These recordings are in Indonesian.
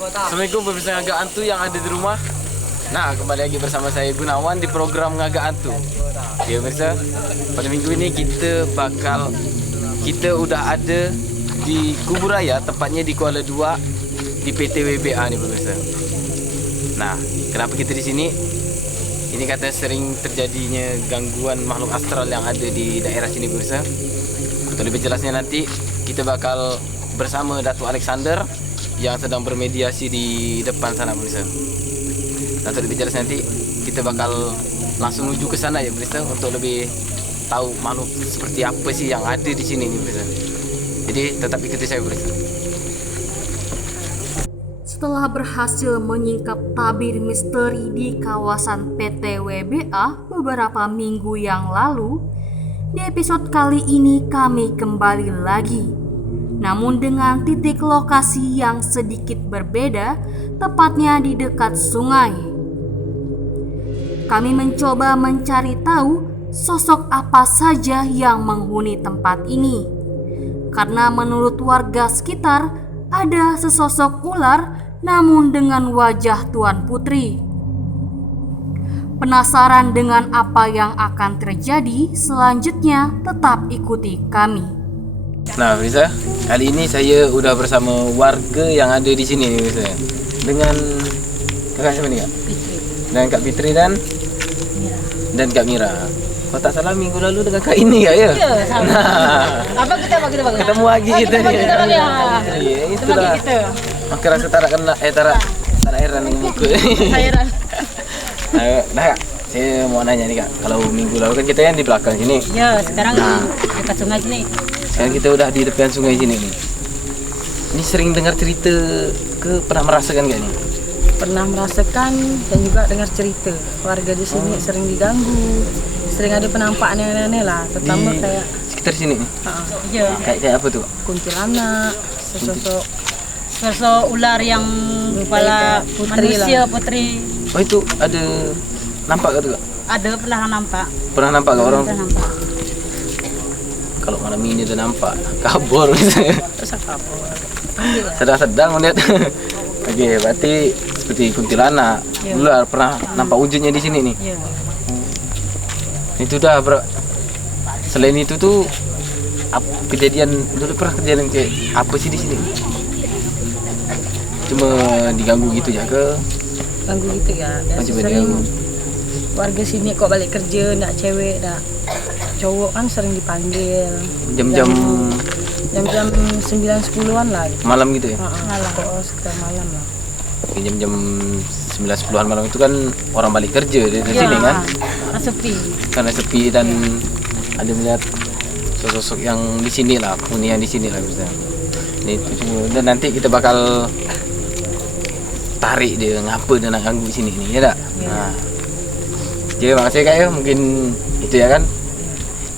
Assalamualaikum pemirsa Ngagak Hantu yang ada di rumah. Nah, kembali lagi bersama saya Gunawan di program Ngagak Hantu. Ya pemirsa, pada minggu ini kita udah ada di Kuburaya, tepatnya di Kuala Dua di PT WBA nih pemirsa. Nah, kenapa kita di sini? Ini katanya sering terjadinya gangguan makhluk astral yang ada di daerah sini pemirsa. Untuk lebih jelasnya nanti kita bakal bersama Datuk Alexander yang sedang bermediasi di depan sana pemirsa. Nah, untuk lebih jelas nanti kita bakal langsung menuju ke sana ya pemirsa untuk lebih tahu makhluk seperti apa sih yang ada di sini nih pemirsa. Jadi tetap ikuti saya pemirsa. Setelah berhasil menyingkap tabir misteri di kawasan PT WBA beberapa minggu yang lalu, di episode kali ini kami kembali lagi. Namun dengan titik lokasi yang sedikit berbeda, tepatnya di dekat sungai. Kami mencoba mencari tahu sosok apa saja yang menghuni tempat ini. Karena menurut warga sekitar, ada sesosok ular namun dengan wajah Tuan Putri. Penasaran dengan apa yang akan terjadi selanjutnya, tetap ikuti kami. Nah, pemirsa, kali ini saya udah bersama warga yang ada di sini nih, pemirsa. Dengan kakak siapa nih, Kak? Fitri. Dan Kak Fitri dan Mira. dan Kak Mira. Kalau tak salah minggu lalu dengan Kak ini Kak ya? Iya, sama. Nah, Apa kita ketemu lagi kita nih. Kita lagi ya. Iya, itulah. Maka rasa tak kena tak heran dengan muka. Heran. Nah, Kak, saya mau nanya nih Kak. Kalau minggu lalu kan kita yang di belakang sini. Ya, sekarang di dekat sungai sini. Sekarang kita udah di depan sungai sini nih. Ini sering dengar cerita pernah merasakan gak nih? Pernah merasakan dan juga dengar cerita warga di sini sering diganggu, sering ada penampakan yang aneh-aneh lah, terutama Di kayak sekitar sini nih. Iya. Kayak apa tuh? kuntilanak, Sosok ular yang kepala Putri manusia lah. putri. Oh, itu ada nampak gak tuh Kak? Ada pernah nampak. Pernah nampak gak orang? Pernah nampak. Kalau malam ini udah nampak kabur misalnya. terus apa? Sedang-sedang melihat. Oke, berarti seperti kuntilanak, Iya. ular pernah nampak wujudnya di sini nih. Iya. Itu dah bro. Selain itu tuh kejadian dulu pernah kejadian kayak apa sih di sini? Cuma diganggu gitu ya ke? Ganggu gitu ya. Biasa Cuma sering diganggu. warga sini kok balik kerja, ndak cewek, ndak cowok kan sering dipanggil. Jam-jam 9-10-an lah. Gitu. malam gitu ya? Malam. Kok sekitar malam lah. Jam-jam 9-10-an malam itu kan orang balik kerja dari sini kan? Karena sepi. Karena sepi dan ada melihat sosok yang di sini lah, penghuni yang di sini lah misalnya. Ini itu cuma dan nanti kita bakal tarik dia ngapa dia nak ganggu di sini nih, ya tak? Nah. Jadi makasih Kak ya, mungkin itu ya kan.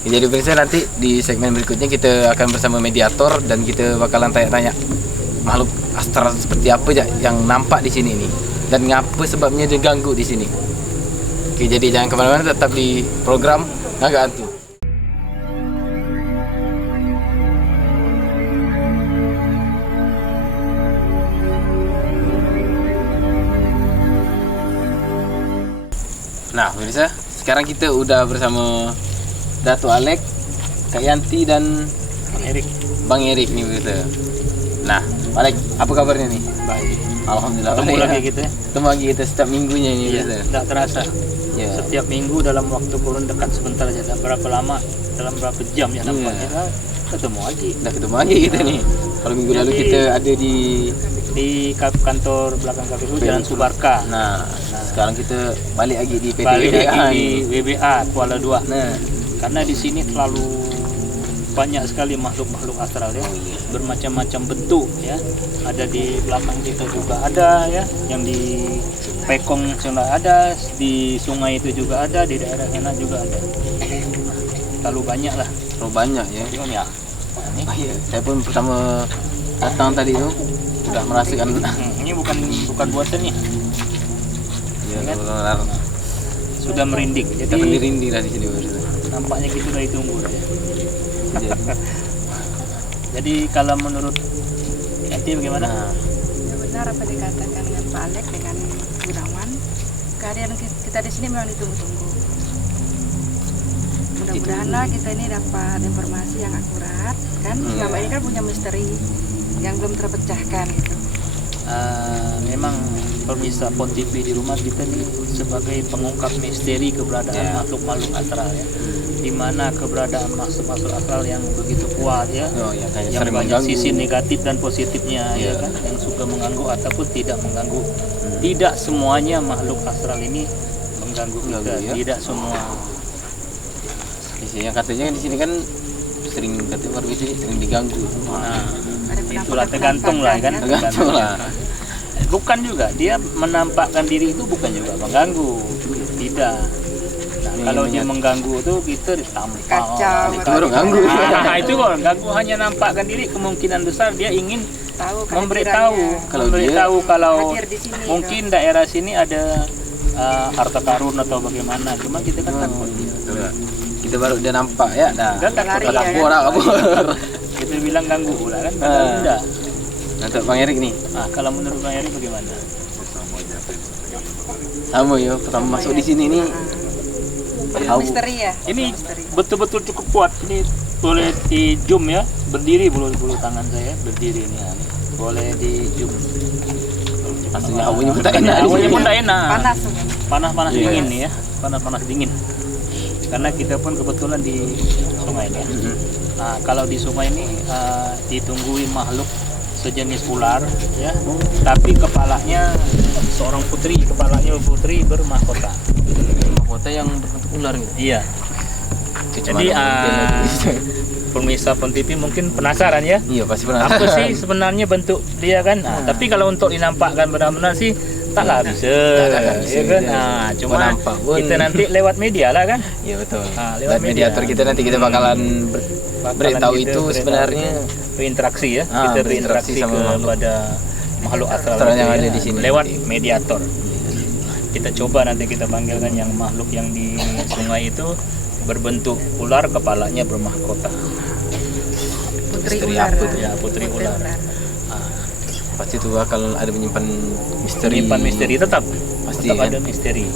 Jadi pemirsa nanti di segmen berikutnya kita akan bersama mediator dan kita bakalan tanya-tanya makhluk astral seperti apa aja yang nampak di sini nih dan ngapa sebabnya dia ganggu di sini. Oke, jadi jangan kemana-mana, tetap di program Ngagak Hantu. Nah, pemirsa, sekarang kita udah bersama Datuk Alex, Kak Yanti dan Bang Erik nih pemirsa. Nah, Alex, apa kabarnya nih? Baik. Alhamdulillah. Ketemu baik lagi ya. kita ya. Ketemu lagi kita setiap minggunya ini Iya, pemirsa. tidak terasa. Ya. Setiap minggu dalam waktu kurun dekat sebentar aja. Tak berapa lama, dalam berapa jam ya nampaknya. Nah, ketemu lagi Udah ketemu lagi kita nih. Kalau minggu lalu Jadi- kita ada di kantor belakang KPU Jalan Subarka. Nah, sekarang kita balik lagi di PT Balik WBA lagi di nih. WBA Kuala Dua. Nah, Karena di sini terlalu banyak sekali makhluk-makhluk astral ya, bermacam-macam bentuk ya. Ada di belakang kita juga ada ya, yang di Pekong sana ada, di sungai itu juga ada, di daerah sana juga ada. Terlalu banyak lah. terlalu banyak ya. Tengok ya. Nah, ini. Oh, iya. Saya pun pertama datang tadi itu sudah merasakan Ini bukan buatan nih, ya, Kan? benar-benar sudah merinding. kita Jadi merinding dari sini pemirsa. nampaknya kita udah ditunggu ya. Jadi, Jadi kalau menurut Yanti bagaimana? nah, benar apa dikatakan dengan Pak Alek dengan Gunawan. Kehadiran kita di sini memang ditunggu-tunggu. Mudah-mudahan kita ini dapat informasi yang akurat kan. Selama ini kan punya misteri yang belum terpecahkan gitu. Memang pemirsa Pon TV di rumah kita nih sebagai pengungkap misteri keberadaan makhluk-makhluk astral ya, di mana keberadaan makhluk-makhluk astral yang begitu kuat ya, yang banyak sisi negatif dan positifnya ya kan, yang suka mengganggu ataupun tidak mengganggu. Tidak semuanya makhluk astral ini mengganggu kita, tidak semua. Yang katanya di sini kan sering katanya warga sini sering diganggu. Nah, itulah tergantung lah kan. Tergantung lah. Bukan juga dia menampakkan diri itu bukan juga mengganggu, tidak. Nah, kalau dia mengganggu itu kita ditampar. Kacau. Itu baru ganggu. Nah, itu kalau ganggu hanya nampakkan diri, kemungkinan besar dia ingin memberitahu kalau hadir di sini, mungkin daerah sini ada harta karun atau bagaimana. Cuma kita kan takut. Kita baru dia nampak ya, dah. Dan takut kabur. Kita bilang ganggu pula kan, padahal enggak. Untuk Bang Erik nih, Nah, kalau menurut Bang Erik bagaimana? sama ya pertama masuk di sini nih. Misteri ya. Ini betul-betul cukup kuat. Ini boleh di zoom ya, berdiri bulu tangan saya berdiri ini. Boleh di zoom. Aslinya awalnya pun tak enak. Awalnya pun tak enak. Panas. Dingin nih ya, panas dingin. Karena kita pun kebetulan di sungai ini ya. Nah, kalau di sungai ini ditunggui makhluk sejenis ular ya, tapi kepalanya seorang putri, bermahkota. Mahkota yang berbentuk ular gitu. Iya. Jadi pemirsa Pon TV mungkin penasaran ya. Iya pasti penasaran. Apa sih sebenarnya bentuk dia kan? Nah, tapi kalau untuk dinampakkan benar-benar sih taklah bisa. Ya kan? Nah, cuma kita nanti lewat media lah kan? Iya betul. Nah, lewat mediator kita nanti kita bakalan beritahu itu sebenarnya berinteraksi ya. Kita berinteraksi sama kepada makhluk astral yang ada di sini lewat mediator. Kita coba nanti kita panggilkan yang makhluk yang di sungai itu berbentuk ular, kepalanya bermahkota. Putri Misteri ular. apa Ya, putri ular. pasti itu bakal ada menyimpan misteri. Tetap Pasti, tetap kan? ada misteri.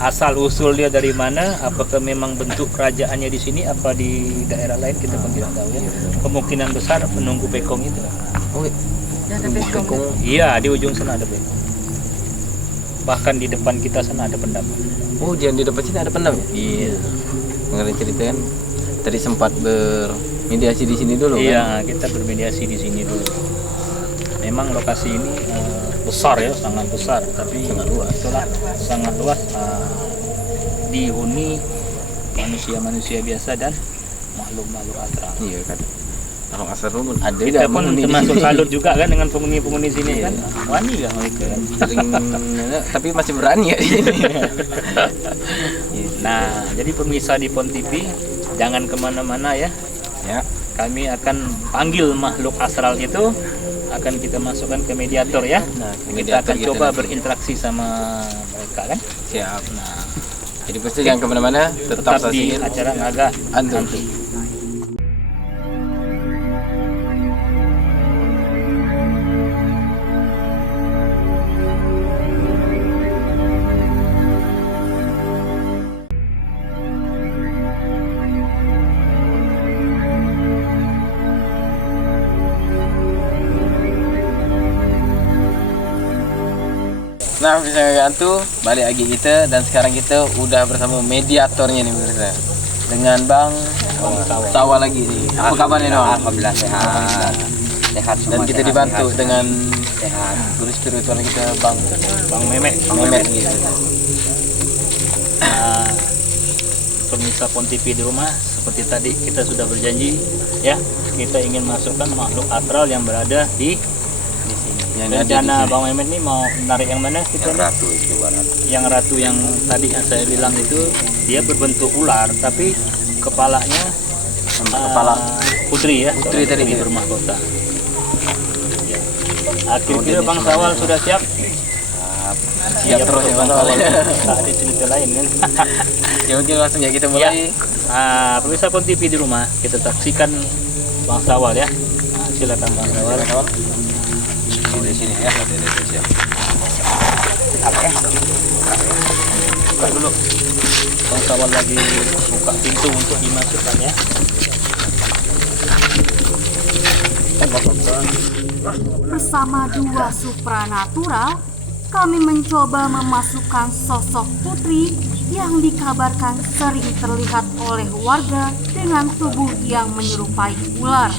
Asal usul dia dari mana, apakah memang bentuk kerajaannya di sini apa di daerah lain kita pun tidak tahu ya. Kemungkinan besar penunggu bekong itu. Oh, Ada bekong. Iya, di ujung sana ada bekong. Bahkan di depan kita sana ada pendam. oh jangan di depan sini ada pendam ya? Iya. Mengenai cerita kan tadi sempat bermediasi di sini dulu kan? Iya, kita bermediasi di sini dulu. Memang lokasi ini besar ya, sangat besar, tapi sangat luas. Itulah sangat luas, dihuni manusia-manusia biasa dan makhluk-makhluk astral. Iya kan. Kalau asal pun ada. Kita pun termasuk salut juga kan dengan penghuni-penghuni sini kan. Wani kan mereka kan. Sering, tapi masih berani ya di sini. Nah, jadi pemirsa di Pon TV jangan kemana-mana ya. Ya. Kami akan panggil makhluk astral itu, akan kita masukkan ke mediator ya. Nah, Kita akan coba berinteraksi sama mereka kan. Siap. Nah, jadi pasti jangan kemana-mana, tetap di saksikan acara Ngaga Hantu. Nah, bisa gantu balik lagi kita dan sekarang kita udah bersama mediatornya nih pemirsa. Dengan Bang Tawa lagi nih. Apa kabarnya Bang? Alhamdulillah sehat. Sehat semua. Dan kita sehat, dibantu sehat, dengan sehat. guru spiritual kita Bang Memet. Memet gitu. Pemirsa Pon TV di rumah, seperti tadi kita sudah berjanji ya, kita ingin masukkan makhluk astral yang berada di sini. Yang ada di Rencana sini. Bang Memet nih mau narik yang mana kita Yang nih? ratu itu ratu. Yang ratu yang tadi yang saya bilang itu dia berbentuk ular tapi kepalanya Kepala putri ya, Putri tadi dia. bermahkota. Ya. Akhirnya Bang Sawal sudah siap. Siap terus ya Bang Sawal. Tak ada cerita lain kan. Ya mungkin langsung ya kita mulai. Pemirsa Pon TV di rumah, kita saksikan Bang Sawal ya. Silakan Bang Sawal. di sini ya. Siap. Buka dulu. Kawan lagi buka pintu untuk dimasukkan ya. Bersama dua supranatural, kami mencoba memasukkan sosok putri yang dikabarkan sering terlihat oleh warga dengan tubuh yang menyerupai ular.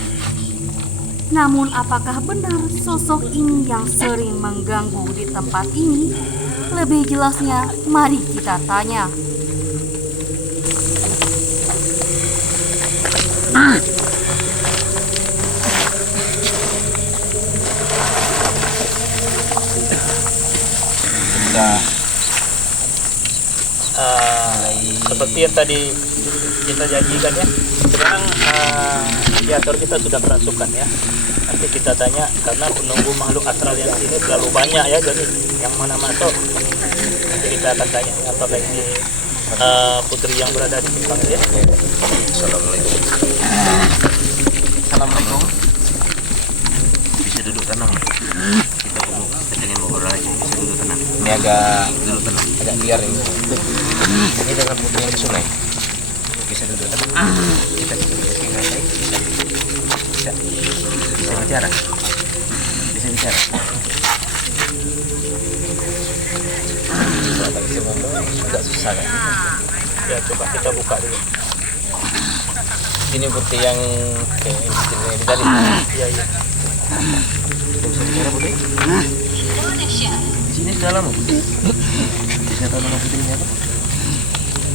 Namun apakah benar sosok ini yang sering mengganggu di tempat ini? Lebih jelasnya, mari kita tanya. Seperti yang tadi kita janjikan ya. Sekarang mediator kita sudah kerasukan ya. Nanti kita tanya karena penunggu makhluk astral yang sini terlalu banyak ya. Jadi yang mana masuk nanti kita akan tanya apakah ini putri yang berada di simpang ya. Assalamualaikum. Assalamualaikum. Bisa duduk tenang. Kita pengen ngobrol aja. Bisa duduk tenang. Ini agak Duduk tenang. liar ini. Ini dengan putri yang di sungai. Bisa duduk tenang. Kita bisa bicara. Bisa bicara. Agak susah kan? Ya coba kita buka dulu. Ini putri yang kayak di tadi. Iya iya. Bisa bicara putri? Di sini sudah lama putri. Bisa tahu nama putrinya apa?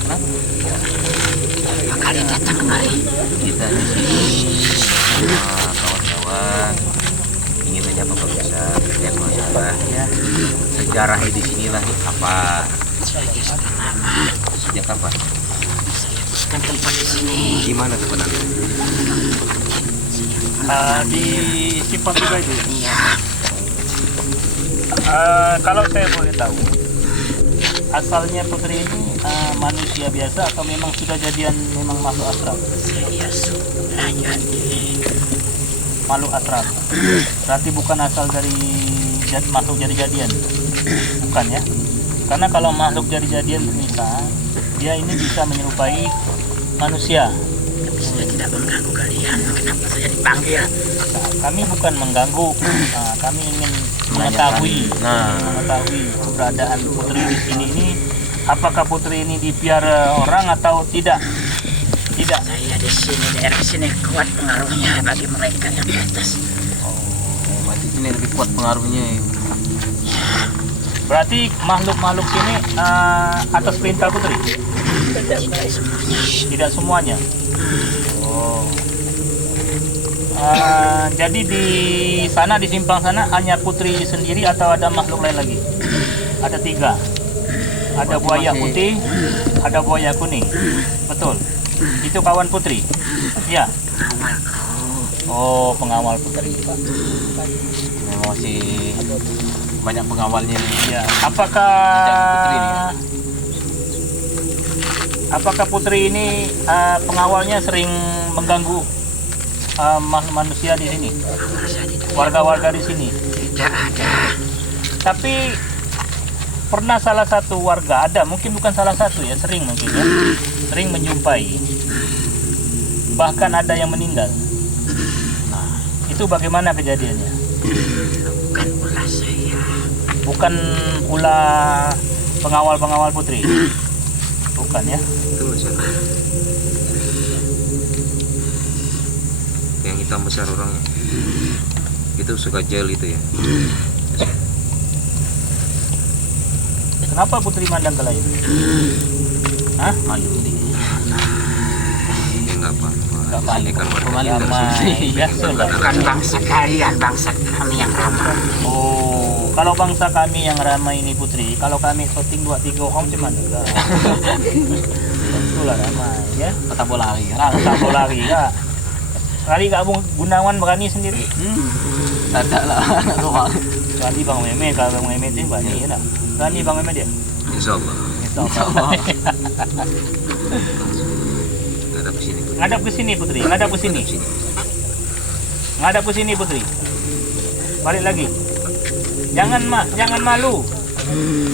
Kenapa? Kalian datang kemari. Kita di sini sama kawan-kawan ingin menyapa Pak Bisa terkait masalah ya sejarahnya di sinilah apa? Sejak kapan? Kan tempat di sini. Di mana sebenarnya? Di simpang juga itu. Iya. Kalau saya boleh tahu, asalnya putri ini manusia biasa atau memang sudah jadian memang makhluk astral? Saya sudah jadi. Makhluk astral. Berarti bukan asal dari makhluk jadi-jadian. Bukan ya. Karena kalau makhluk jadi-jadian bisa, dia ini bisa menyerupai manusia. Saya tidak mengganggu kalian. Kenapa saya dipanggil? Nah, kami bukan mengganggu. Nah, kami ingin mengetahui keberadaan putri di sini ini. Apakah putri ini dipiara orang atau tidak? Tidak. Saya di sini, daerah sini kuat pengaruhnya bagi mereka yang di atas. Berarti ini lebih kuat pengaruhnya. Berarti makhluk-makhluk sini atas perintah putri? Tidak semuanya. Tidak semuanya. Oh. Jadi di sana, di simpang sana hanya putri sendiri atau ada makhluk lain lagi? Ada 3. Ada buaya putih, ada buaya kuning. Betul. Itu kawan putri. Ya. Oh, pengawal putri. Memang masih banyak pengawalnya nih. Ya. Apakah putri ini pengawalnya sering mengganggu manusia di sini? Warga-warga di sini? Tidak ada. Tapi pernah salah satu warga ada, mungkin bukan salah satu ya, sering mungkin ya, sering menjumpai, bahkan ada yang meninggal. Nah, itu bagaimana kejadiannya? Bukan pula saya. Bukan pula pengawal putri, bukan ya? Itu sana. Yang hitam besar orangnya. Itu suka gel itu ya. Kenapa putri mandang ke lain? Hah? Malu nih. Ya nggak apa-apa. Nggak apa-apa. Ini kan warga Pemalu. Ramai, biasalah. bukan bangsa kalian, bangsa kami yang ramah. Oh, kalau bangsa kami yang ramai ini putri, kalau kami syuting 2-3 orang cuman enggak. Itulah ramai ya. Kata bola lagi kan. Tak boleh lagi ya. Kali Kak Bung Gunawan berani sendiri. Ada lah anak doang. Berani Bang Meme, kalau Bang Meme itu berani ya. Berani Bang Meme dia. Insya Allah. Insyaallah. Ngadap ke sini. Ngadap ke sini putri, ngadap ke sini. Ngadap ke sini putri. Balik lagi. Jangan malu.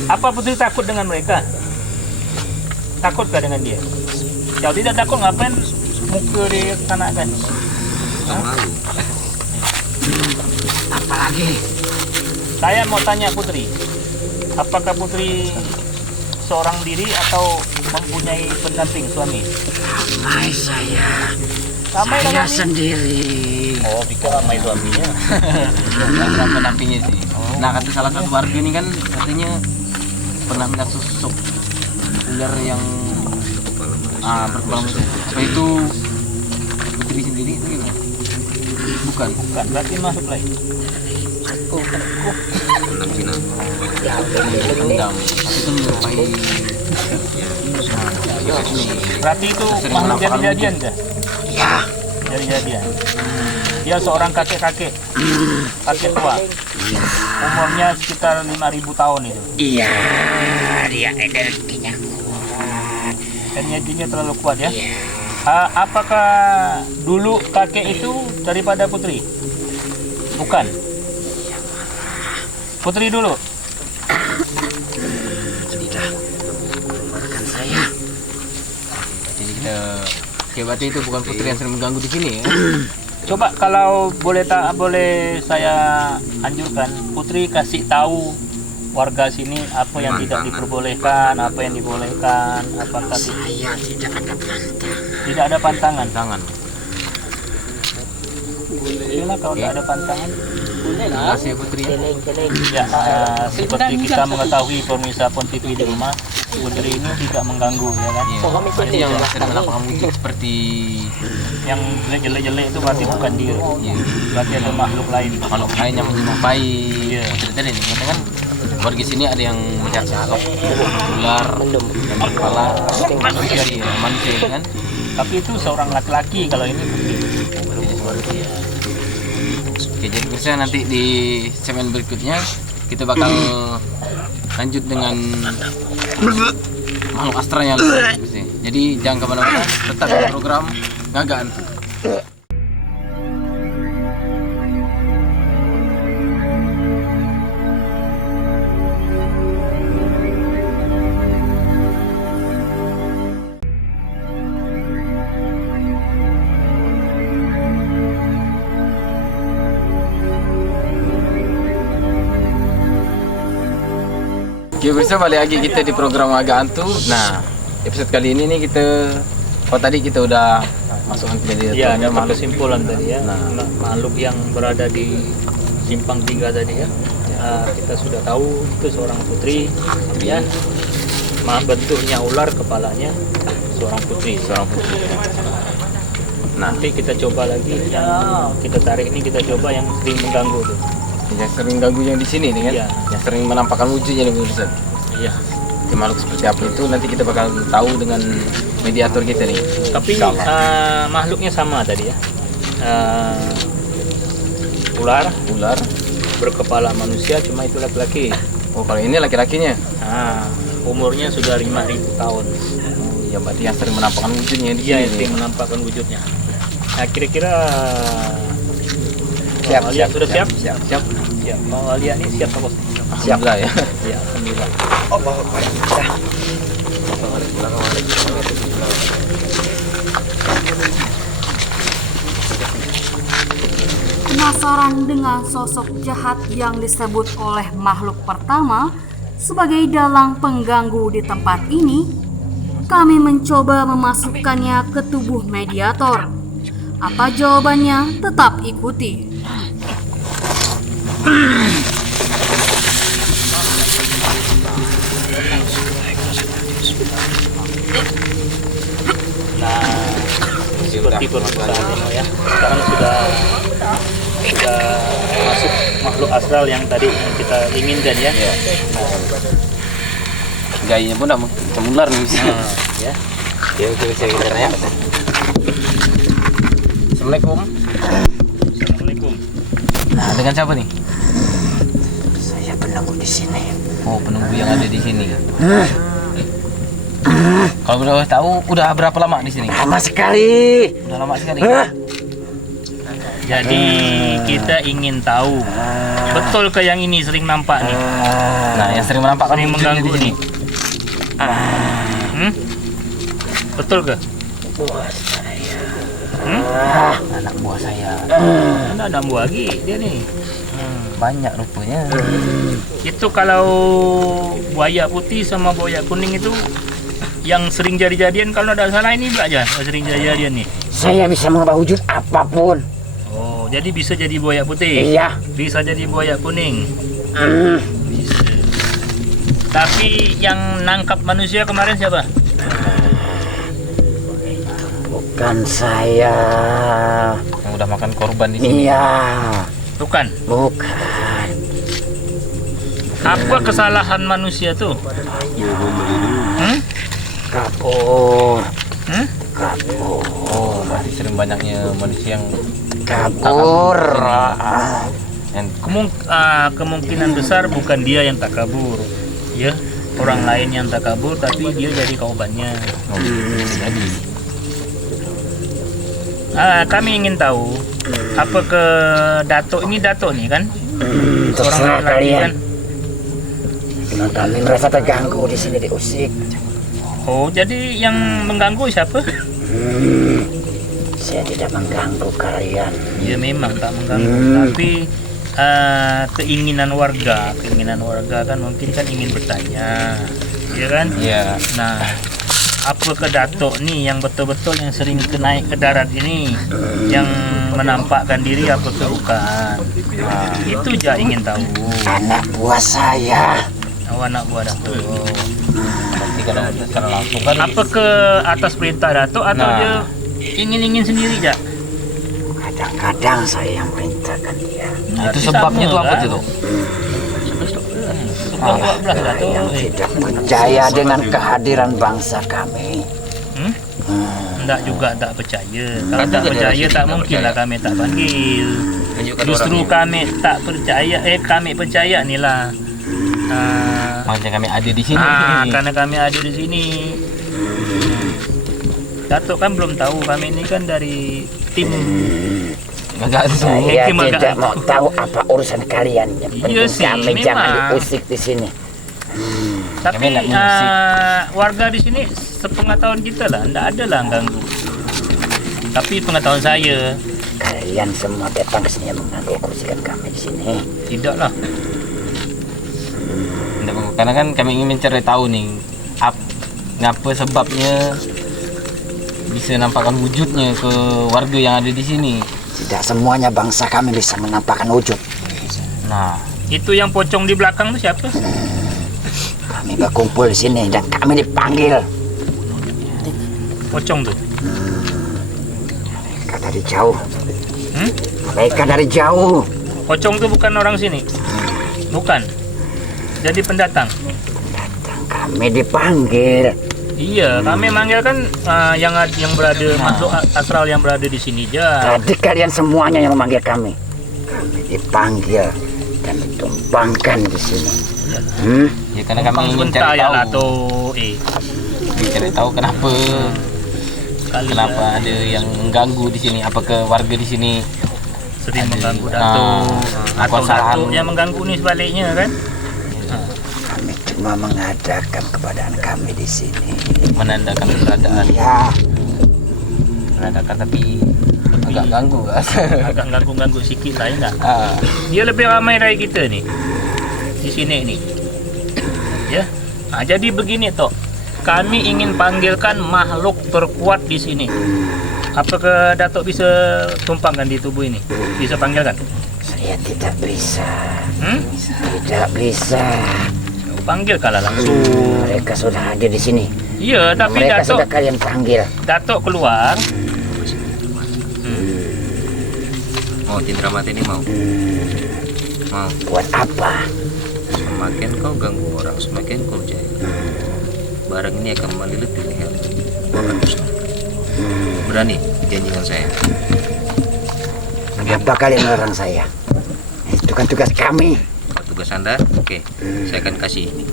Apa Putri takut dengan mereka? Takutkah dengan dia? Kalau tidak takut ngapain mukul di tanahkan? Malu. Apalagi Saya mau tanya Putri, apakah Putri seorang diri atau mempunyai pendamping suami? ramai saya. Ramai Saya suami? sendiri. Oh, pikir ramai suaminya. Ada pendampingnya sih. Nah, kata salah satu warga ini kan katanya pernah melihat sosok ular yang berkepala manusia. Apa itu Putri sendiri itu gimana? Bukan. Bukan, berarti masuk lagi. Enam Cina. Dendam. Tapi itu menyerupai Berarti itu makhluk jadi-jadian kah? Ya, Jadi-jadian. Dia seorang kakek tua. Umurnya sekitar 5.000 tahun itu. iya, dia energinya kuat. Energinya terlalu kuat ya. Apakah dulu kakek itu daripada Putri? Bukan. Putri dulu. Sudah mengeluarkan saya. Jadi kita berarti itu bukan Putri yang sering mengganggu di sini ya. Coba kalau boleh saya anjurkan, Putri kasih tahu warga sini apa yang tidak diperbolehkan, apa yang dibolehkan, apakah Saya tidak ada pantangan. tidak ada pantangan. Tangan. Gimana kalau tidak ada pantangan? Terima kasih ya, Putri. Ya, seperti kita mengetahui pemirsa Pon TV di rumah, Putri ini tidak mengganggu, ya kan? Itu yang sering melakukan wujud seperti Yang jelek-jelek itu berarti bukan dia, berarti ada makhluk lain. makhluk lain yang menyerupai Iya. Putri tadi nih. Karena kan warga sini ada yang melihat sosok ular yang berkepala manusia kan. Tapi itu seorang laki-laki, kalau ini Putri. Oke, jadi bisa nanti di segmen berikutnya kita bakal lanjut dengan makhluk astralnya lebih. Jadi jangan kemana-mana, tetap di program Ngagak Hantu. Oke, bisa balik lagi kita di program Agak Hantu. Nah, episode kali ini nih kita tadi kita udah masukkan jadi Ya, dapat kesimpulan tadi ya. Nah. Makhluk yang berada di simpang 3 tadi ya. Kita sudah tahu itu seorang putri, ya. Bentuknya ular, kepalanya seorang putri. Nanti kita coba lagi yang kita tarik ini, kita coba yang sering mengganggu tuh. yang sering ganggu yang di sini nih kan, Iya. yang sering menampakkan wujudnya nih Ustaz. Iya. Itu makhluk seperti apa itu nanti kita bakal tahu dengan mediator kita nih. Tapi makhluknya sama tadi ya. Ular Ular. berkepala manusia, cuma itu laki-laki. Oh, kalau ini laki-lakinya. Umurnya sudah 5.000 tahun. Oh, ya berarti yang sering menampakkan wujudnya di Dia sini. yang menampakkan wujudnya. Nah, kira-kira Siap, Alia sudah siap? Siap. Ya, mau Alia nih siap apa? Alhamdulillah ya. Ya, alhamdulillah. Penasaran dengan sosok jahat yang disebut oleh makhluk pertama sebagai dalang pengganggu di tempat ini? Kami mencoba memasukkannya ke tubuh mediator. Apa jawabannya? Tetap ikuti. Nah, seperti perpustakaan ini ya. Sekarang sudah masuk makhluk astral yang tadi yang kita inginkan ya. Gayanya pun macam ular nih. Ya. Ya, kita tanya. Assalamualaikum. Assalamualaikum. Nah, dengan siapa nih? Saya penunggu di sini. Oh, penunggu yang ada di sini. Kalau boleh tahu, udah berapa lama di sini? Lama sekali. Udah lama sekali. Jadi kita ingin tahu betul ke yang ini sering nampak nih, Nah, yang sering menampakkan sering wujudnya mengganggu di sini. nih. Betul ke? Anak buah saya. Ada buah lagi dia nih. Banyak rupanya. Itu kalau buaya putih sama buaya kuning itu yang sering jadi-jadian, kalau tidak salah ini aja sering jadi-jadian nih. Saya bisa mengubah wujud apapun. Oh, jadi bisa jadi buaya putih, Iya. bisa jadi buaya kuning, bisa. Tapi yang nangkap manusia kemarin siapa? Bukan saya. Yang udah makan korban di sini. Iya. Bukan. Bukan. Apa kesalahan manusia tuh? Kabur. Oh, berarti sering banyaknya manusia yang Kabur. Kemungkinan besar bukan dia yang tak kabur, ya, orang lain yang tak kabur, tapi dia jadi korbannya. jadi. Kami ingin tahu apa ke Dato ini, Dato nih kan? Terserah laki-laki kalian. kan? Memang kami merasa terganggu di sini diusik. Oh, jadi yang mengganggu siapa? Saya tidak mengganggu kalian. Ya memang tak mengganggu, tapi keinginan warga kan mungkin kan ingin bertanya, ya kan? Iya. Nah, apa ke Dato nih yang betul-betul yang sering naik ke darat ini, yang menampakkan diri apa ke bukan? Itu aja ingin tahu. Anak buah saya. Anak buah Dato. Berarti kalau secara langsung kan Apa ke atas perintah Dato atau Nah. dia ingin sendiri aja? Kadang-kadang saya yang perintahkan dia. itu sebabnya tuh apa tuh? Dato. Yang tidak percaya dengan kehadiran bangsa kami. Enggak juga tak percaya. Kalau tak percaya tak mungkin lah kami tak panggil. Justru kami tak percaya, kami percaya nih lah. Makanya kami ada di sini. Karena kami ada di sini. Datuk kan belum tahu, kami ini kan dari tim. Agak Saya Tim agak- tidak mau tahu apa urusan kalian. Yang Iya penting sih, kami memang. jangan diusik di sini. Tapi Kami nak mengusik. warga di sini sepengetahuan kita lah, enggak ada lah ganggu. Tapi pengetahuan saya Kalian semua datang ke sini mengganggu kerusikan kami di sini. tidak lah. Karena kan kami ingin mencari tahu nih ngapa sebabnya bisa nampakkan wujudnya ke warga yang ada di sini. Tidak semuanya bangsa kami bisa menampakkan wujud. Nah, Itu yang pocong di belakang itu siapa? Kami berkumpul di sini dan kami dipanggil. Pocong tuh. Mereka dari jauh. Mereka dari jauh. Pocong tuh bukan orang sini. Bukan. Jadi pendatang. Dan kami dipanggil. Iya, kami manggil kan yang berada makhluk astral yang berada di sini aja. Tadi kalian semuanya yang memanggil kami. Kami dipanggil dan ditumpangkan di sini. ya karena kami ingin Sebentar cari ya tahu. lah tuh. Ingin cari tahu kenapa ada yang mengganggu di sini. Apakah warga di sini Sering ada- mengganggu Datuk atau kesalahan. Datuk yang mengganggu nih sebaliknya kan? Kami cuma mengadakan keberadaan kami di sini. menandakan keberadaan Ya, menandakan tapi agak ganggu kan? Agak ganggu-ganggu sikit lah enggak? Ah, Dia lebih ramai dari kita nih di sini nih. Ya. Jadi begini toh. Kami ingin panggilkan makhluk terkuat di sini. Apakah Datuk bisa tumpangkan di tubuh ini? Bisa panggilkan? saya tidak bisa. Hmm? Tidak bisa. Panggil kalah langsung. Mereka sudah hadir di sini. Iya, tapi Mereka Datuk sudah kalian panggil. Datuk keluar. Mau Cindra mati ini mau Buat apa? semakin kau ganggu orang semakin kau jaya. Barang ini akan melilit di leher. Bahkan musnah. Berani janjikan saya. Kenapa kalian melarang saya? Itu kan tugas kami. Kalau tugas Anda, oke, saya akan kasih ini.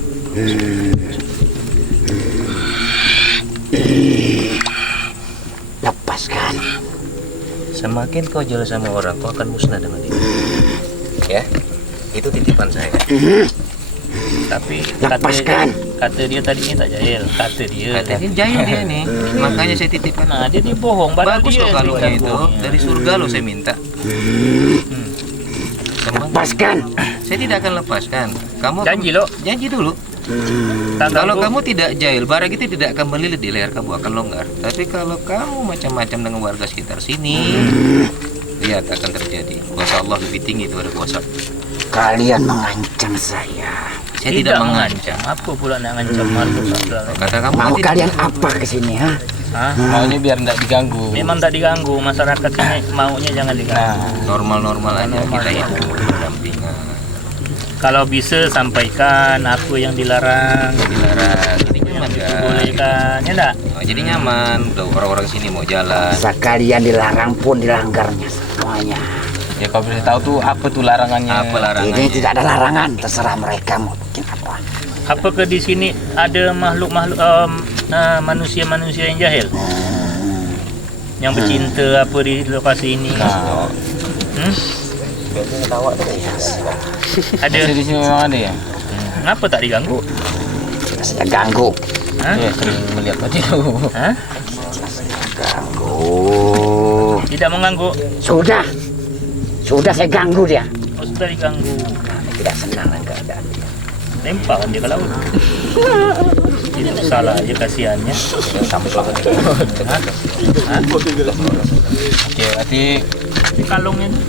Lepaskan. Semakin kau jahil sama orang, kau akan musnah dengan dia. Ya, itu titipan saya. Tapi Lepaskan. Kata dia tadinya tak jahil. Kata dia. katanya jahil dia nih, makanya saya titipkan. Nah, dia ni bohong. Padahal Bagus dia kok kalau berikan itu bohongnya. dari surga lo saya minta. Lepaskan. Saya tidak akan lepaskan. Kamu Janji lo. janji dulu. Tak Kalau ganggu. kamu tidak jahil, bara itu tidak akan melilit di leher kamu, akan longgar. Tapi kalau kamu macam-macam dengan warga sekitar sini, lihat akan terjadi. Kuasa Allah lebih tinggi daripada kuasa. Kalian mengancam saya. Saya tidak mengancam. Apa pula nak ngancam makhluk astral? Kata kamu Mau nanti- kalian apa ke sini, ha? Hah? Maunya biar tidak diganggu. Memang tak diganggu, masyarakat sini maunya jangan diganggu. normal-normal aja kita hidup berdampingan. Kalau bisa sampaikan apa yang dilarang, Dilarang, jadi nyaman kan? dibolehkan, ya enggak? Oh, jadi nyaman. Udah orang-orang sini mau jalan. Sekalian dilarang pun dilanggarnya semuanya. Ya kau bisa tahu tuh apa tuh larangannya. Apa larangannya? Ini tidak ada larangan, terserah mereka mau bikin apa. Apakah di sini ada makhluk-makhluk manusia-manusia yang jahil? Yang bercinta apa di lokasi ini? Hmm? Ada. Ada di sini memang ada ya. Kenapa tak diganggu? Saya ganggu. Hah? Ya sering melihat tadi tuh. Hah? Ganggu. Tidak mengganggu. Sudah. Sudah saya ganggu dia. Oh, sudah diganggu. Kami tidak senang dengan keadaan dia. Lemparkan dia ke laut. Tidak salah aja kasihannya. Hah? Oke, berarti Di kalungnya itu.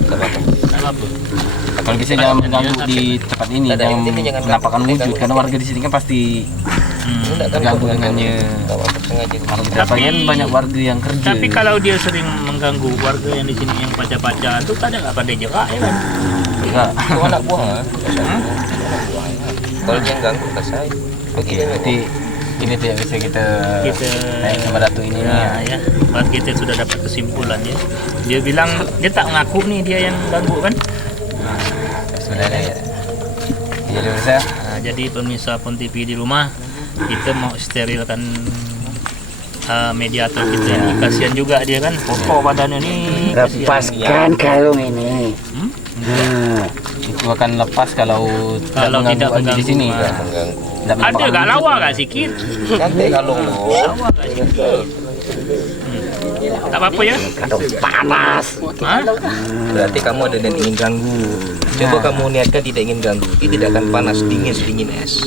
Apa? kalau bisa jangan mengganggu di tempat ini, Tidak, jangan intinya jangan menampakkan ganggu. wujud karena warga di sini kan pasti terganggu dengannya. Berapa kan banyak warga yang kerja. Tapi kalau dia sering mengganggu warga yang di sini yang pacar-pacar itu kadang nggak pandai jerak ya kan? Enggak. Itu anak buah nggak? Kalau dia ganggu ke saya. Oke, berarti ini tidak bisa kita Kita naik sama Datuk ini nih. Nah, ya, buat kita sudah dapat kesimpulan ya. Dia bilang dia tak ngaku nih dia yang ganggu kan? Sebenarnya ya. Jadi bisa. Nah, jadi pemirsa Pon TV di rumah kita mau sterilkan mediator kita ini, kasihan juga dia kan kokoh badannya nih. kasihan. Lepaskan kalung ini. Nah, Itu akan lepas kalau Kalau tidak warga di mengganggu. sini. Nah. Tidak Ada menampakkan gak wujud. lawa gak sikit? Santai kalau lo. Lawa gak sikit? Tak apa-apa ya? kalung panas. Hah? Berarti kamu ada niat ingin ganggu. Coba kamu niatkan tidak ingin ganggu, dia tidak akan panas dingin sedingin es.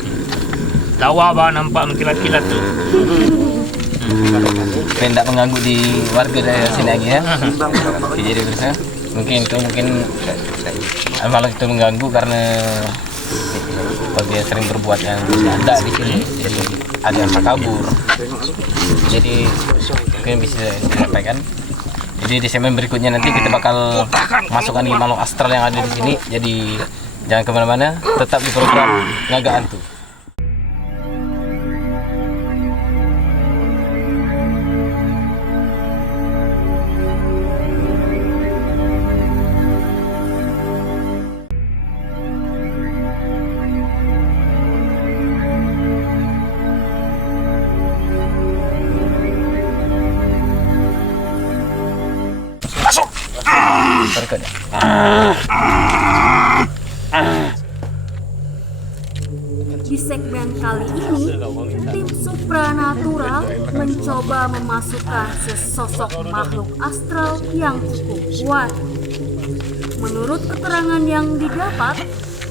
Lawa bang nampak mengkilat-kilat tuh. Supaya tidak mengganggu di warga dari sini lagi ya. Oke, jadi bisa. Mungkin malah itu mengganggu karena dia sering berbuat yang tidak ada di sini. Jadi ada yang kabur. Jadi mungkin bisa disampaikan. Jadi di segmen berikutnya nanti kita bakal masukkan di makhluk astral yang ada di sini. Jadi jangan kemana-mana, tetap di program Ngagak Hantu. Berikutnya. Di segmen kali ini, tim Supranatural mencoba memasukkan sesosok makhluk astral yang cukup kuat. Menurut keterangan yang didapat,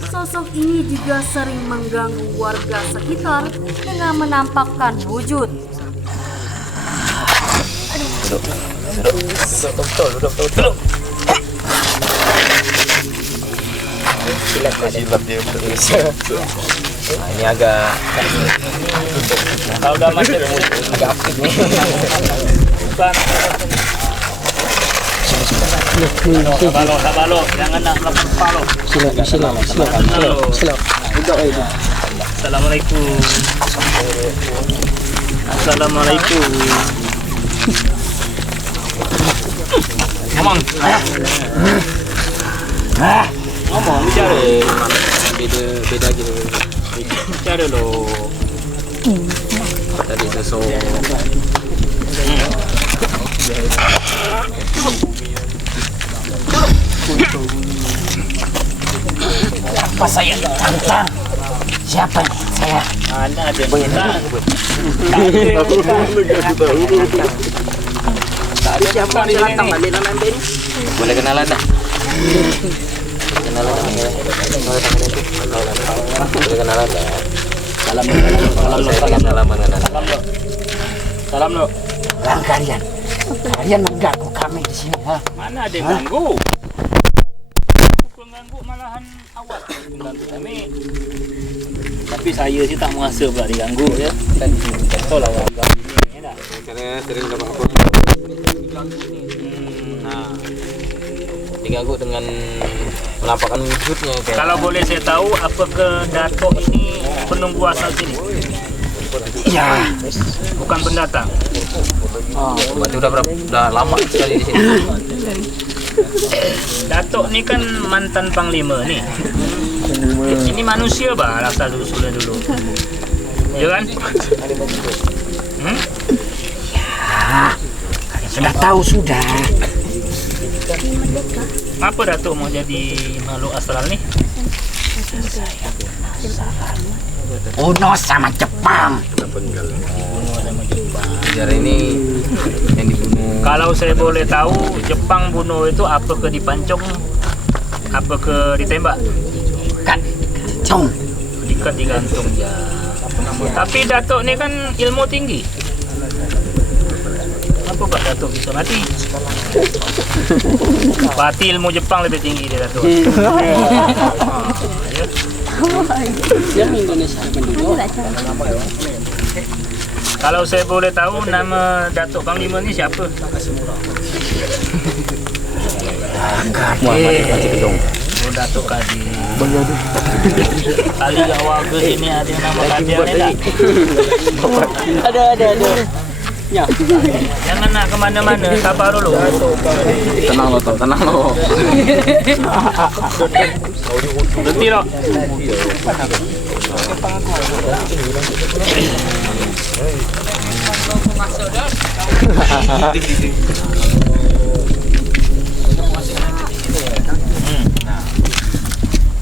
sosok ini juga sering mengganggu warga sekitar dengan menampakkan wujud. Nah, ini agak Kalau udah macet agak aktif nih. bukan. Tak balok, jangan nak lepas balok. Assalamualaikum. Assalamualaikum. Ngomong. Ngomong bicara. Beda gitu. Bicara lo. Tadi sosok Apa saya tantang? Siapa yang saya? Ada bintang. Siapa yang tantang balik nanti ini? Boleh kenalan dah. Kenalan namanya. Boleh kenalan dah. Salam lo. Lang kalian mengganggu kami di sini, ha? Mana ada yang ganggu? Pengganggu malahan awak mengganggu kami. Tapi saya sih tak merasa pula diganggu ya. Kan contoh lah warga ini dah. Karena sering dapat apa diganggu ni. Nah, diganggu dengan menampakkan wujudnya kayak. Kalau boleh saya tahu, apakah Datuk ini penunggu asal sini? Ya, Bukan pendatang. Berarti udah lama sekali di sini. Datuk ni kan mantan panglima ni. Ini manusia bah asal usulnya dulu. Ya kan? sudah tahu sudah. Apa Datuk mau jadi makhluk astral ni? Uno sama Jepang. Sejarah ini yang dibunuh. Kalau saya boleh tahu, Jepang bunuh itu apakah dipancung? Apakah ditembak? Kan, cung. Diikat digantung ya. Tapi Datuk ni kan ilmu tinggi. Apa Pak Datuk bisa mati? Berarti ilmu Jepang lebih tinggi dia Datuk. Ya. Kalau saya boleh tahu nama Datuk Panglima ni siapa? Kadir. Oh, Datuk Kadir. Kali awal ke sini ada yang nama Kadir ni tak? Ada. Jangan nak ke mana-mana, sabar dulu. Tenang lo, Tom, tenang lo. Berhenti lo.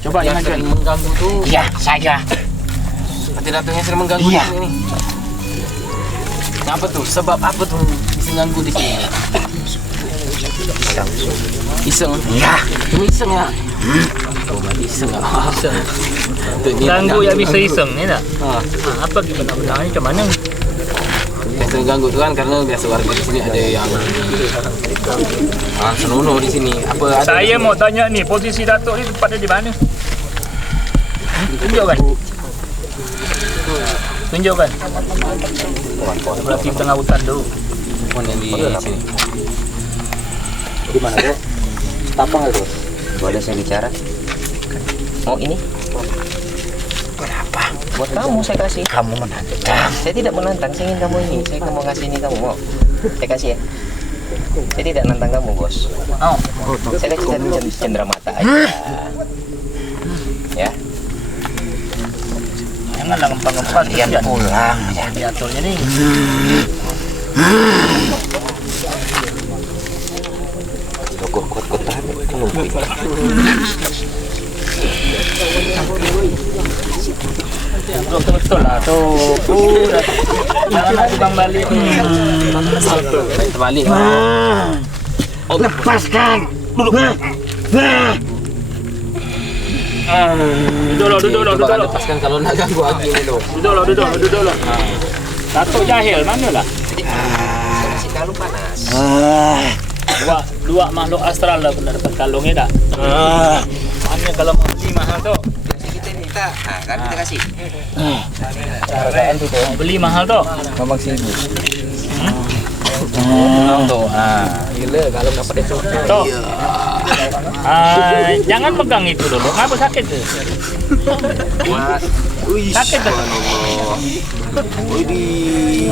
Coba Yang yang sering mengganggu tuh. Ya, saya. Seperti Datuknya sering mengganggu Iya. di sini. Apa tuh? Sebab apa tuh bisa ganggu di sini? Iseng. Ya, Cuma iseng ya. Oh, berarti iseng ya. Iseng. ganggu ya bisa iseng ni tak? Apa kita benarnya macam mana? Yang sering ganggu tuh kan karena biasa warga di sini ada yang senonoh di sini. Apa ada? Saya mau tanya ni, posisi Datuk ni tempatnya di mana? Tunjukkan. Tunjukkan. Berarti tengah hutan tu. Pohon yang di sini. Di mana bro? Tapang itu. Boleh saya bicara? Oh ini? berapa? Buat kamu saya kasih. Kamu menantang. Saya tidak menantang, saya ingin kamu ini. Saya mau kasih ini kamu mau. Saya kasih ya. Saya tidak nantang kamu bos. Oh. Saya kasih cendera mata aja. Ya. Janganlah ngempang-ngempang. Kalian pulang ya. Diaturnya ni. Kok kuat tahan. Betul lah tu. Jangan nak tukang balik ni. Terbalik. Lepaskan. Duduk. Duduk lo. Lepaskan kalau nak ganggu lagi ni tu. Duduk lo. Datuk jahil mana lah? Saya kasih kalung panas. Dua makhluk astral lah pernah dapat kalung ni tak? Mana kalau mau beli mahal tu? Kita minta. Nah, kan kita kasih. Mau beli mahal tu? Ngomong sini. Tenang tu. Gila kalau dapat dia cukup. Tu. Jangan pegang itu dulu. Kenapa sakit tu? Sakit tu.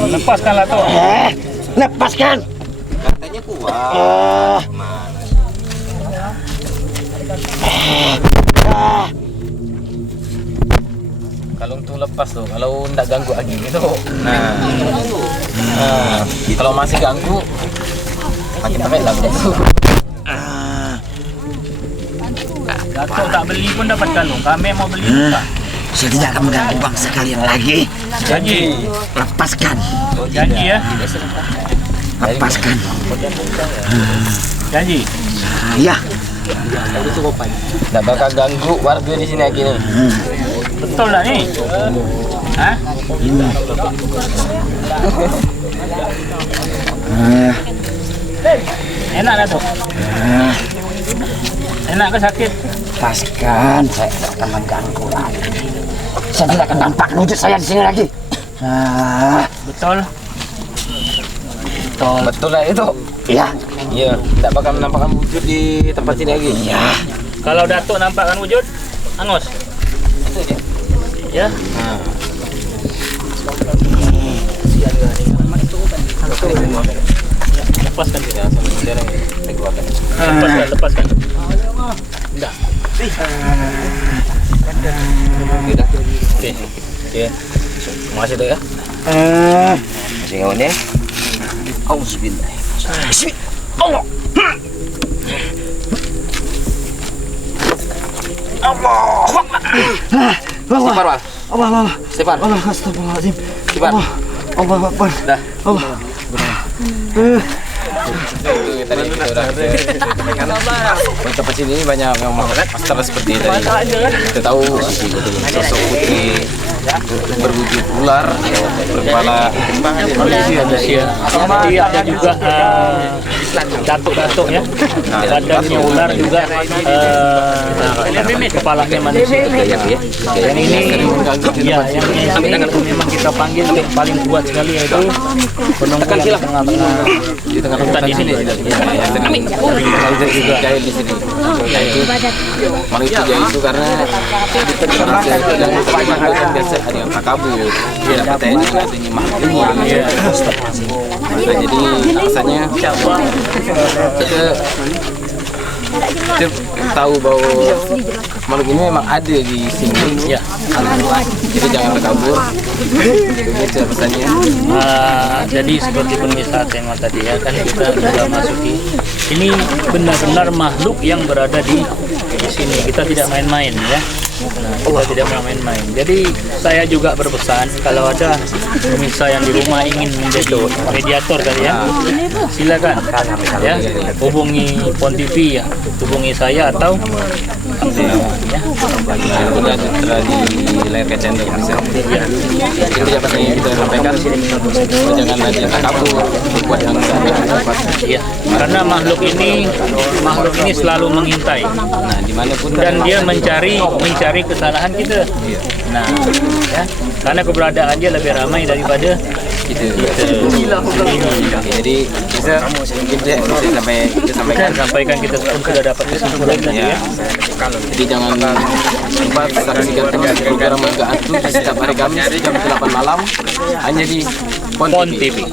Lepaskanlah tu. Lepaskan. Katanya kuat. Kalung tu lepas tu. Kalau tak ganggu lagi tu. Kalau masih ganggu makin terbaik lah tu. Datuk tak beli pun dapat kalung. Kami mau beli bukan. Saya tidak akan mengganggu bangsa kalian lagi. Janji. Lepaskan. Janji ya. Lepaskan. Janji. Iya. Tak bakal ganggu warga di sini lagi nih. Betul tak ni? Hah? Enak tak tu? Enak ke sakit? Lepaskan. Saya tidak akan mengganggu lagi. Saya tidak akan nampak wujud saya di sini lagi. Betul. Betul lah itu. Iya. Iya, tak bakal menampakkan wujud di tempat sini lagi. Iya. Kalau Datuk nampakkan wujud, angus. Ya. Lepaskan kita. Lepaskan. Dah. Okey. Terima kasih tu ya. Masih kawan ya. Auzubillah. Allah. Allahu Akbar. Stefan, Wal. Allah. Stefan. Allah, astagfirullahaladzim. Stefan. Allah Akbar. Dah. Allah. Itu tadi kita udah sampaikan. Di tempat sini banyak yang master seperti tadi. Kita tahu sosok putih berwujud ular, berkepala Manusia. Jadi ada juga datuk-datuk ya. Badannya ular juga, kepalanya manusia. Yang ini, ya, yang ini memang kita panggil yang paling kuat sekali, yaitu penunggu yang tengah-tengah di tengah hutan di sini. Juga jahil di sini. Malah itu jahil itu karena di tengah yang kan biasa ada yang kabur. Dia dapat tanya juga adanya makhluk ini. Jadi alasannya kita tahu bahwa makhluk ini memang ada di sini. Ya. Kita jangan terkabur. Itu alasannya. Jadi seperti pemirsa tema tadi ya, kan kita sudah masuki. Ini benar-benar makhluk yang berada di sini. Kita tidak main-main ya. Nah, kita tidak main-main. Jadi saya juga berpesan kalau ada pemirsa yang di rumah ingin menjadi mediator kali ya, silakan ya, hubungi Pon TV ya, hubungi saya atau ya. Sudah tertera di layar kaca Anda bisa. Ya. Itu dapat yang kita sampaikan. Jangan ada yang kabur, buat yang dapat. Ya, karena makhluk ini selalu mengintai. Nah, dimanapun Dan dia mencari kesalahan kita. Nah, ya, karena keberadaan dia lebih ramai daripada kita. Jadi kita mungkin kita sampaikan kita sudah dapat kesimpulan tadi ya. Jadi jangan lupa saksikan terus program Mangga Antu di setiap hari Kamis jam 8 malam hanya di Pon TV.